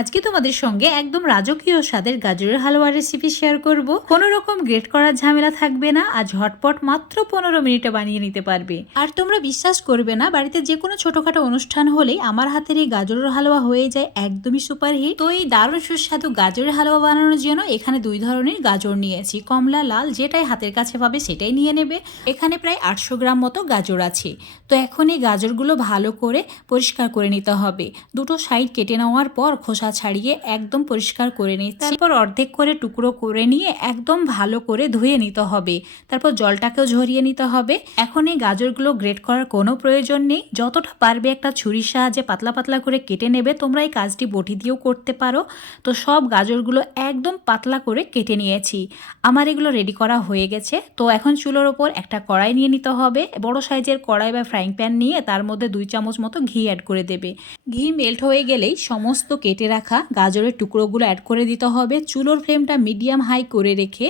আজকে তোমাদের সঙ্গে একদম রাজকীয় স্বাদের গাজরের হালুয়া রেসিপি শেয়ার করব। কোনো রকম গ্রেট করার ঝামেলা থাকবে না আর ঝটপট মাত্র পনেরো মিনিটে বানিয়ে নিতে পারবে। আর তোমরা বিশ্বাস করবে না, বাড়িতে যে কোনো ছোটখাটো অনুষ্ঠান হলেই আমার হাতের এই গাজরের হালুয়া হয়ে যায় একদমই সুপারহিট তো এই দারুণ সুস্বাদু গাজরের হালুয়া বানানোর জন্য এখানে দুই ধরনের গাজর নিয়েছি। কমলা, লাল, যেটাই হাতের কাছে পাবে সেটাই নিয়ে নেবে। এখানে প্রায় আটশো গ্রাম মতো গাজর আছে। তো এখন এই গাজরগুলো ভালো করে পরিষ্কার করে নিতে হবে। দুটো সাইড কেটে নেওয়ার পর খোসা ছাড়িয়ে একদম পরিষ্কার করে নিচ্ছি। তারপর অর্ধেক করে টুকরো করে নিয়ে একদম ভালো করে ধুয়ে নিতে হবে। তারপর জলটাকেও ঝরিয়ে নিতে হবে। এখন এই গাজরগুলো গ্রেট করার কোনো প্রয়োজন নেই। যতটা পারবে একটা ছুরির সাহায্যে পাতলা পাতলা করে কেটে নেবে। তোমরা এই কাজটি বটি দিয়েও করতে পারো। তো সব গাজরগুলো একদম পাতলা করে কেটে নিয়েছি। আমার এগুলো রেডি করা হয়ে গেছে। তো এখন চুলোর ওপর একটা কড়াই নিয়ে নিতে হবে। বড় সাইজের কড়াই বা ফ্রাইং প্যান নিয়ে তার মধ্যে দুই চামচ মতো ঘি অ্যাড করে দেবে। ঘি মেল্ট হয়ে গেলেই সমস্ত কেটে রাখা গাজরের টুকরোগুলো অ্যাড করে দিতে হবে। চুলোর ফ্লেমটা মিডিয়াম হাই করে রেখে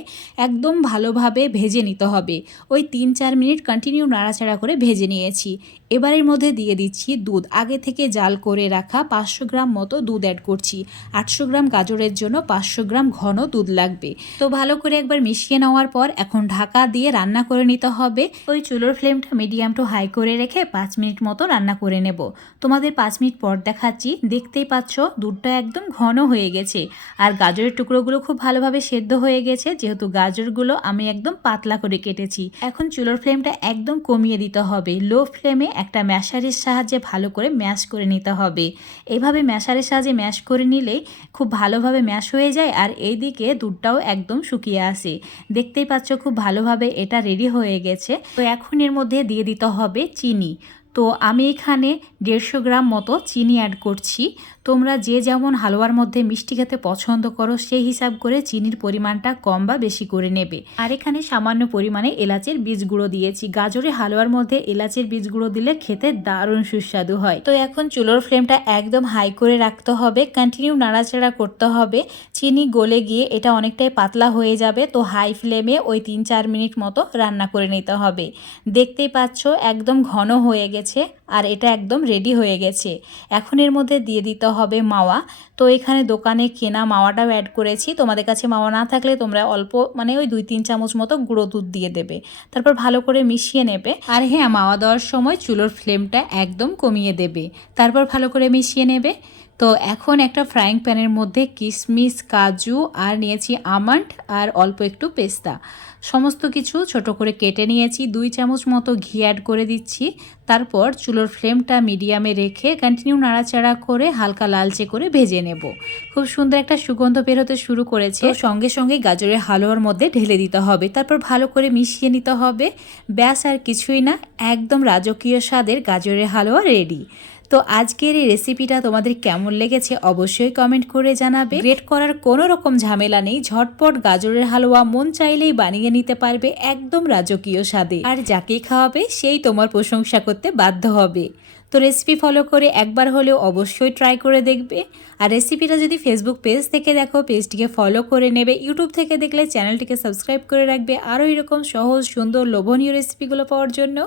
একদম ভালোভাবে ভেজে নিতে হবে। ওই তিন চার মিনিট কন্টিনিউ নাড়াচাড়া করে ভেজে নিয়েছি। এবারের মধ্যে দিয়ে দিচ্ছি দুধ। আগে থেকে জাল করে রাখা পাঁচশো গ্রাম মতো দুধ অ্যাড করছি। আটশো গ্রাম গাজরের জন্য পাঁচশো গ্রাম ঘন দুধ লাগবে। তো ভালো করে একবার মিশিয়ে নেওয়ার পর এখন ঢাকা দিয়ে রান্না করে নিতে হবে। ওই চুলোর ফ্লেমটা মিডিয়াম টু হাই করে রেখে পাঁচ মিনিট মতো রান্না করে নেব। তোমাদের পাঁচ মিনিট পর দেখাচ্ছি। দেখতেই পাচ্ছ দুধটা একদম ঘন হয়ে গেছে। আর গাজরের টুকরোগুলো খুব ভালোভাবে সেদ্ধ হয়ে গেছে, যেহেতু গাজরগুলো আমি একদম পাতলা করে কেটেছি। এখন চুলোর ফ্লেমটা একদম কমিয়ে দিতে হবে। লো ফ্লেমে একটা ম্যাশারের সাহায্যে ভালো করে ম্যাশ করে নিতে হবে। এভাবে ম্যাশারের সাহায্যে ম্যাশ করে নিলেই খুব ভালোভাবে ম্যাশ হয়ে যায় আর এইদিকে দুধটাও একদম শুকিয়ে আসে। দেখতেই পাচ্ছ খুব ভালোভাবে এটা রেডি হয়ে গেছে। তো এখন এর মধ্যে দিয়ে দিতে হবে চিনি। তো আমি এখানে দেড়শো গ্রাম মতো চিনি অ্যাড করছি। তোমরা যে যেমন হালুয়ার মধ্যে মিষ্টি খেতে পছন্দ করো, সেই হিসাব করে চিনির পরিমাণটা কম বা বেশি করে নেবে। আর এখানে সামান্য পরিমাণে এলাচের বীজ গুঁড়ো দিয়েছি। গাজরে হালুয়ার মধ্যে এলাচের বীজ গুঁড়ো দিলে খেতে দারুণ সুস্বাদু হয়। তো এখন চুলোর ফ্লেমটা একদম হাই করে রাখতে হবে কন্টিনিউ নাড়াচাড়া করতে হবে। চিনি গলে গিয়ে এটা অনেকটাই পাতলা হয়ে যাবে, তো হাই ফ্লেমে ওই তিন চার মিনিট মতো রান্না করে নিতে হবে। দেখতেই পাচ্ছ, একদম ঘন হয়ে গেছে। আর এটা একদম রেডি হয়ে গেছে। এখন এর মধ্যে দিয়ে দিতে হবে মাওয়া। তো এখানে দোকানে কেনা মাওয়াটাও অ্যাড করেছি। তোমাদের কাছে মাওয়া না থাকলে তোমরা অল্প মানে ওই দুই তিন চামচ মতো গুঁড়ো দুধ দিয়ে দেবে। তারপর ভালো করে মিশিয়ে নেবে। আর হ্যাঁ মাওয়া দেওয়ার সময় চুলোর ফ্লেমটা একদম কমিয়ে দেবে। তারপর ভালো করে মিশিয়ে নেবে। তো এখন একটা ফ্রাইং প্যানের মধ্যে কিশমিশ কাজু আর নিয়েছি আমন্ড আর অল্প একটু পেস্তা। সমস্ত কিছু ছোট করে কেটে নিয়েছি, দুই চামচ মতো ঘি অ্যাড করে দিচ্ছি। তারপর চুলোর ফ্লেমটা মিডিয়ামে রেখে কন্টিনিউ নাড়াচাড়া করে হালকা লালচে করে ভেজে নেব। খুব সুন্দর একটা সুগন্ধ বেরোতে শুরু করেছে। সঙ্গে সঙ্গে গাজরের হালুয়ার মধ্যে ঢেলে দিতে হবে। তারপর ভালো করে মিশিয়ে নিতে হবে। ব্যাস আর কিছুই না, একদম রাজকীয় স্বাদের গাজরের হালুয়া রেডি তো আজকের এই রেসিপিটা তোমাদের কেমন লেগেছে অবশ্যই কমেন্ট করে জানাবে। গ্রেট করার কোনো রকম ঝামেলা নেই, ঝটপট গাজরের হালুয়া মন চাইলেই বানিয়ে নিতে পারবে একদম রাজকীয় স্বাদে। আর যাকে খাওয়াবে, সেই তোমার প্রশংসা করতে বাধ্য হবে। তো রেসিপি ফলো করে একবার হলেও অবশ্যই ট্রাই করে দেখবে। আর রেসিপিটা যদি ফেসবুক পেজ থেকে দেখো পেজটিকে ফলো করে নেবে। ইউটিউব থেকে দেখলে চ্যানেলটিকে সাবস্ক্রাইব করে রাখবে। আরও এরকম সহজ, সুন্দর, লোভনীয় রেসিপিগুলো পাওয়ার জন্য।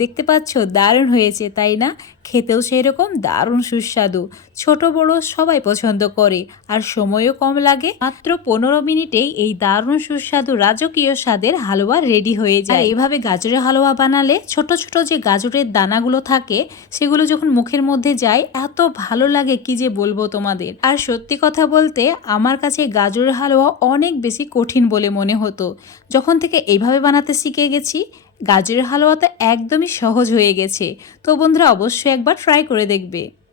দেখতে পাচ্ছ, দারুণ হয়েছে, তাই না? খেতেও সেই রকম দারুণ সুস্বাদু। ছোট, বড় সবাই পছন্দ করে, আর সময়ও কম লাগে। মাত্র পনেরো মিনিটেই এই দারুণ সুস্বাদু রাজকীয় স্বাদের হালুয়া রেডি হয়ে যায়। এভাবে গাজরের হালুয়া বানালে ছোট ছোট যে গাজরের দানাগুলো থাকে সেগুলো যখন মুখের মধ্যে যায়, এত ভালো লাগে কি যে বলব তোমাদের। আর সত্যি কথা বলতে, আমার কাছে গাজরের হালুয়া অনেক বেশি কঠিন বলে মনে হতো। যখন থেকে এইভাবে বানাতে শিখে গেছি, গাজরের হালুয়া তো একদমই সহজ হয়ে গেছে। তো বন্ধুরা, অবশ্যই একবার ট্রাই করে দেখবে।